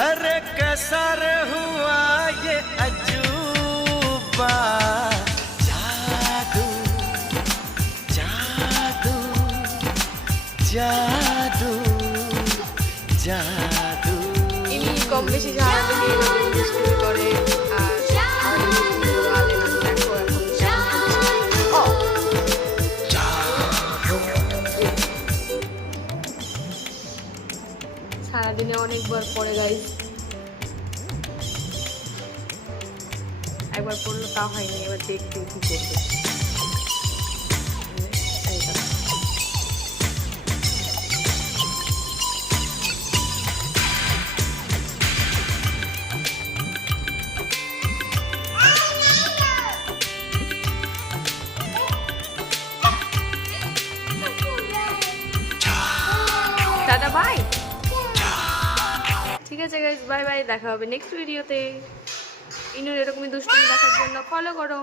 अरे कैसा रे हुआ ये अजूबा जादू जादू जादू जादू ইনি কম বেশি সারাদিন এইভাবে দুষ্টুমি করে আর সারাদিনে অনেকবার পড়ে গাইস, একবার পড়লো তা হয়নি, এবার দেখতে কি করবে। টাটা বাই, ঠিক আছে গাইস, বাই বাই, দেখা হবে নেক্সট ভিডিওতে। ইনুর এরকমই দুষ্টুমি দেখার জন্য ফলো করো।